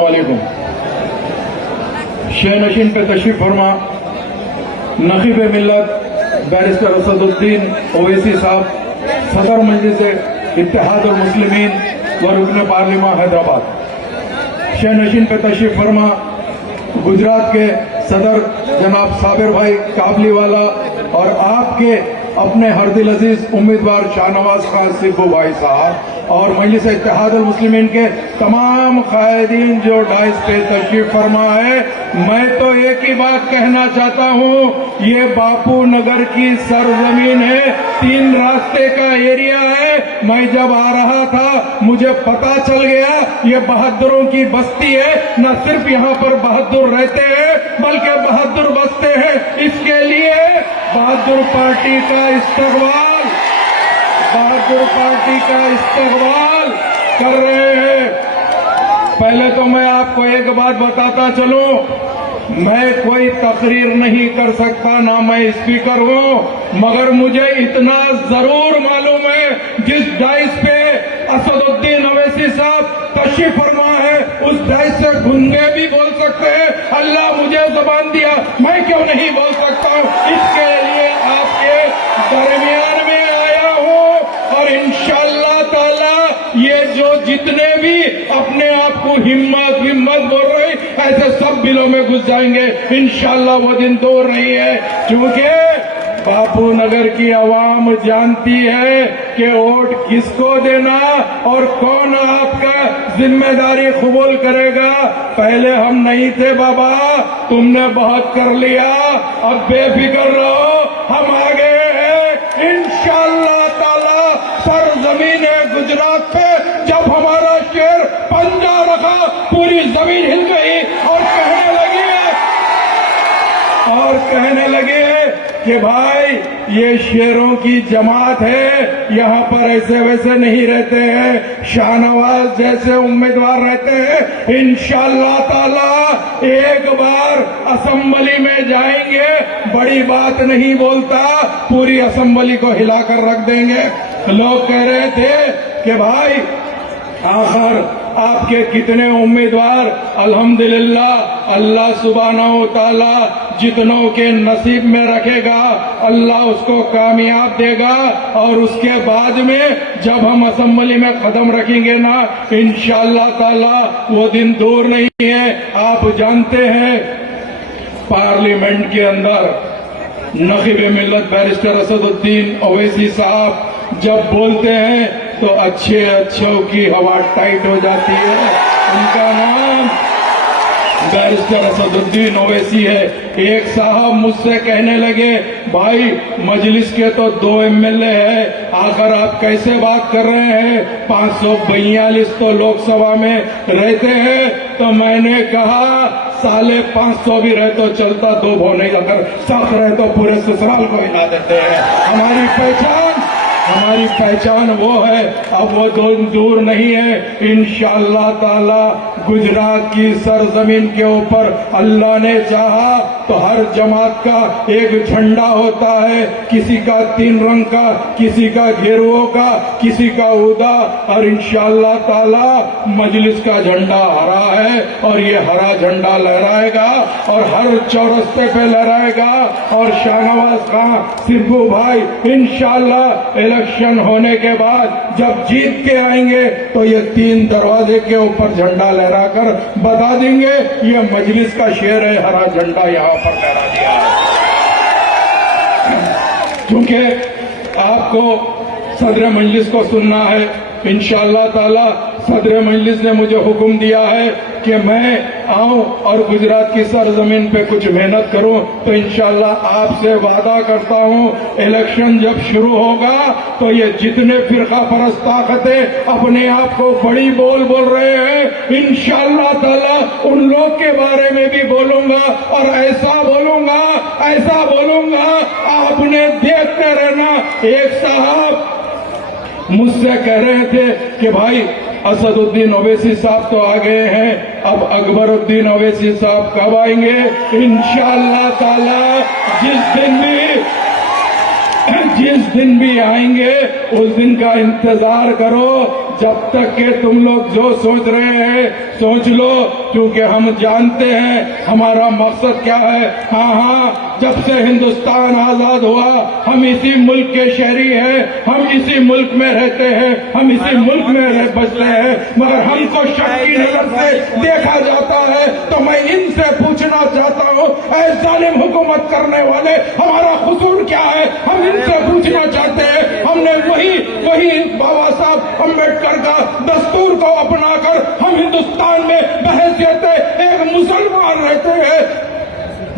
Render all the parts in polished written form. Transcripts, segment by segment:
अस्सलाम वालेकुम। शह नशीन पे तशरीफ फरमा नखीब मिल्लत बैरिस्टर असदुद्दीन ओवैसी साहब, सदर मजलिस इत्तेहादुल मुस्लिमीन व रुकन पार्लिमा हैदराबाद। शह नशीन पे तशरीफ फरमा गुजरात के सदर जनाब साबिर भाई काबलीवाला और आपके अपने हरदिल अजीज उम्मीदवार शाहनवाज खान सिब्बू भाई साहब और मजलिस इत्तेहादुल मुस्लिमीन के तमाम कायदीन जो डाइस पे तशरीफ फरमा है। मैं तो एक ही बात कहना चाहता हूँ, ये बापू नगर की सरजमीन है, 3 रास्ते का एरिया है। मैं जब आ रहा था मुझे पता चल गया ये बहादुरों की बस्ती है। न सिर्फ यहाँ पर बहादुर रहते हैं बल्कि बहादुर बसते हैं। इसके लिए बहादुर पार्टी का इस्तकबाल कर रहे हैं। पहले तो मैं आपको एक बात बताता चलूं, मैं कोई तकरीर नहीं कर सकता, ना मैं स्पीकर हूं, मगर मुझे इतना जरूर मालूम है जिस डाइस पे असदुद्दीन ओवैसी साहब तशरीफ फरमा है उस डाइस से गुंगे भी बोल सकते हैं। अल्लाह मुझे जुबान दिया, मैं क्यों नहीं बोल सकता हूं। इसके लिए आपके दरमियान में आया हूं और इंशाअल्लाह ताला ये जो जितने भी अपने आप को हिम्मत बोल रहे ऐसे सब बिलों में घुस जाएंगे इंशाअल्लाह। वो दिन दूर नहीं है, क्योंकि बापू नगर की आवाम जानती है कि वोट किसको देना और कौन आपका जिम्मेदारी कबूल करेगा। पहले हम नहीं थे बाबा, तुमने बहुत कर लिया, अब बेफिक्र रहो, हम आ गए हैं इंशाअल्लाह ताला। सरजमीन है गुजरात पे जब हमारा शेर पंजा रखा पूरी जमीन हिल गई और कहने लगे कि भाई ये शेरों की जमात है, यहाँ पर ऐसे वैसे नहीं रहते हैं, शाहनवाज जैसे उम्मीदवार रहते हैं। इंशाअल्लाह ताला एक बार असेंबली में जाएंगे, बड़ी बात नहीं बोलता, पूरी असेंबली को हिलाकर रख देंगे। लोग कह रहे थे कि भाई आखिर आपके कितने उम्मीदवार, अल्हम्दुलिल्लाह अल्लाह सुब्हानहू तआला जितनों के नसीब में रखेगा अल्लाह उसको कामयाब देगा। और उसके बाद में जब हम असेंबली में कदम रखेंगे ना इंशाअल्लाह ताला वो दिन दूर नहीं है। आप जानते हैं पार्लियामेंट के अंदर नखीब मिल्लत बैरिस्टर असदुद्दीन ओवैसी साहब जब बोलते हैं तो अच्छों की हवा टाइट हो जाती है। उनका नाम बैरिस्टर असदुद्दीन ओवैसी है। एक साहब मुझसे कहने लगे, भाई मजलिस के तो 2 MLA है, आखिर आप कैसे बात कर रहे हैं, 542 तो लोकसभा में रहते हैं। तो मैंने कहा साले 500 भी रहे तो चलता, 2 भो नहीं, अगर 7 रहे तो पूरे ससुराल को हिला देते हैं। हमारी पहचान वो है, अब वो दूर नहीं है। इंशाअल्लाह ताला गुजरात की सरजमीन के ऊपर अल्लाह ने चाहा तो हर जमात का एक झंडा होता है, किसी का 3 रंग का, किसी का गेरुओं का, किसी का उदा, और इंशाअल्लाह ताला मजलिस का झंडा हरा है और ये हरा झंडा लहराएगा और हर चौरस्ते पे लहराएगा। और शाहनवाज खान सिब्बू भाई इंशाअल्लाह इलेक्शन होने के बाद जब जीत के आएंगे तो ये 3 दरवाजे के ऊपर झंडा लहराकर बता देंगे ये मजलिस का शेर है, हरा झंडा यहाँ पर लहरा दिया है। क्योंकि आपको सदर मजलिस को सुनना है, इंशाअल्लाह ताला सदर मजलिस ने मुझे हुक्म दिया है कि मैं आऊं और गुजरात की सरजमीन पे कुछ मेहनत करूं। तो इंशाअल्लाह आपसे वादा करता हूं इलेक्शन जब शुरू होगा तो ये जितने फिरका परस्त ताकतें अपने आप को बड़ी बोल रहे हैं इंशाअल्लाह ताला उन लोग के बारे में भी बोलूंगा और ऐसा बोलूंगा आपने देखते रहना। एक साहब मुझसे कह रहे थे कि भाई असदुद्दीन ओवैसी साहब तो आ गए हैं, अब अकबरुद्दीन ओवैसी साहब कब आएंगे। इंशाअल्लाह ताला जिस दिन भी आएंगे उस दिन का इंतजार करो जब तक कि तुम लोग जो सोच रहे हैं सोच लो, क्योंकि हम जानते हैं हमारा मकसद क्या है। हाँ, जब से हिंदुस्तान आजाद हुआ हम इसी मुल्क के शहरी हैं, हम इसी मुल्क में रहते हैं, हम इसी मुल्क में बसते हैं, मगर हमको शक की नजर से देखा जाता है। तो मैं इनसे पूछना चाहता हूँ, ऐ जालिम हुकूमत करने वाले, हमारा कसूर क्या है? हम इनसे पूछना चाहते हैं। हमने वही बाबा साहब अम्बेडकर का दस्तूर को अपनाकर हम हिंदुस्तान में बहैसियत एक मुसलमान रहते हैं,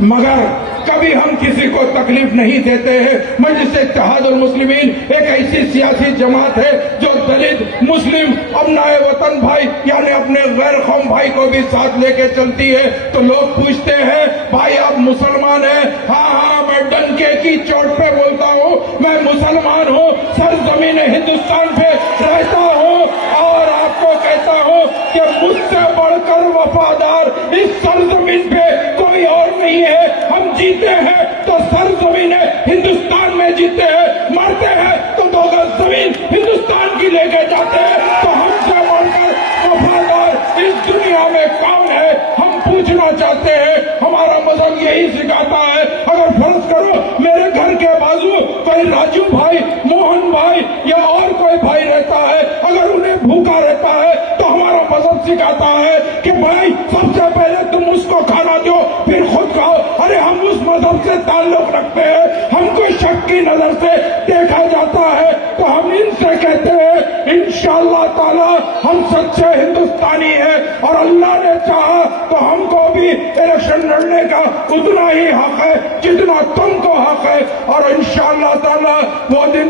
मगर कभी हम किसी को तकलीफ नहीं देते हैं। मजलिस इत्तेहादुल मुस्लिमीन एक ऐसी सियासी जमात है जो दलित, मुस्लिम, अपनाए वतन भाई यानी अपने गैर कौम भाई को भी साथ लेके चलती है। तो लोग पूछते हैं, भाई आप मुसलमान हैं? हाँ, मैं डंके की चोट पे बोलता हूँ, मैं मुसलमान हूँ, सरजमीन हिंदुस्तान पे रहता हूँ, और आपको कहता हूँ कि मुझसे बढ़कर वफादार इस सरजमीन पे कोई और नहीं है। हम जीते हैं तो सरजमीन हिंदुस्तान में जीते हैं, मरते हैं तो 2 गज जमीन हिंदुस्तान की लेके जाते हैं। तो हमसे बढ़कर वफादार इस दुनिया में कौन है? हम पूछना चाहते हैं। हमारा मजहब यही सिखाता है। अगर फर्ज करो मेरे घर के बाजू कोई राजू भाई, मोहन भाई या और कोई भाई रहता है, अगर उन्हें भूखा रहता है तो हमारा मजहब सिखाता है कि भाई सबसे पहले तुम उसको खाना दो, फिर खुद खाओ। अरे हम उस मजहब से ताल्लुक रखते हैं, हमको शक की नजर से देखा जाता है। तो हम इनसे कहते हैं इंशाअल्लाह ताला हम सच्चे हिंदुस्तानी हैं, और अल्लाह ने चाहा तो हमको भी इलेक्शन लड़ने का उतना ही हक है जितना तुमको हक है। और इंशाअल्लाह ताला वो दिन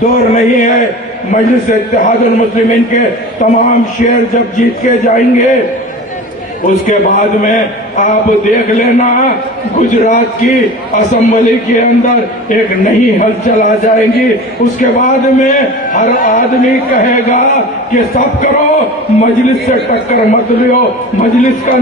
दूर नहीं है। मजलिस इत्तेहादुल मुस्लिमीन के तमाम शेर जब जीत के जाएंगे, उसके बाद में आप देख लेना गुजरात की असेंबली के अंदर एक नई हलचल आ जाएगी। उसके बाद में हर आदमी कहेगा कि सब करो, मजलिस से टक्कर मत लियो। मजलिस का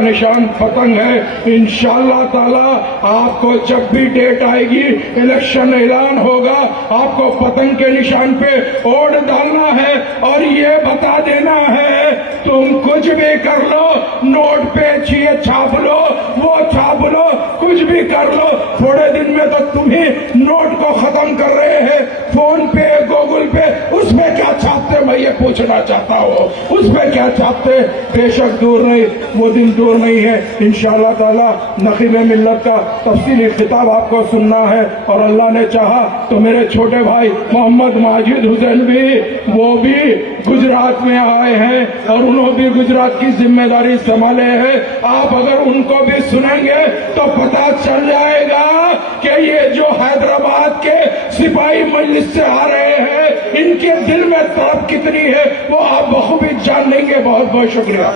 निशान पतंग है। इंशाअल्लाह ताला आपको जब भी डेट आएगी, इलेक्शन ऐलान होगा, आपको पतंग के निशान पे वोट डालना है, और ये बता देना है तुम कुछ भी कर लो, नोट पे छाप लो, वो छाप लो, कुछ भी कर लो, थोड़े दिन में तो तुम ही नोट को खत्म कर रहे हैं। फोन पे, गूगल पे, उसमें क्या छापते मैं ये पूछना चाहता हूँ, उसमें क्या छापते? बेशक दूर नहीं, वो दिन दूर नहीं है। इंशाअल्लाह ताला नकीब मिल्लत का तफसीली खिताब आपको सुनना है, और अल्लाह ने चाहा तो मेरे छोटे भाई मोहम्मद माजिद हुसैन भी, वो भी गुजरात में आए हैं, और उन्होंने भी गुजरात की जिम्मेदारी संभाले हैं। आप अगर उनको भी सुनेंगे तो पता चल जाएगा कि ये जो हैदराबाद के सिपाही मजलिस से आ रहे हैं, इनके दिल में तड़प कितनी है वो आप बखूबी जान लेंगे। बहुत बहुत शुक्रिया।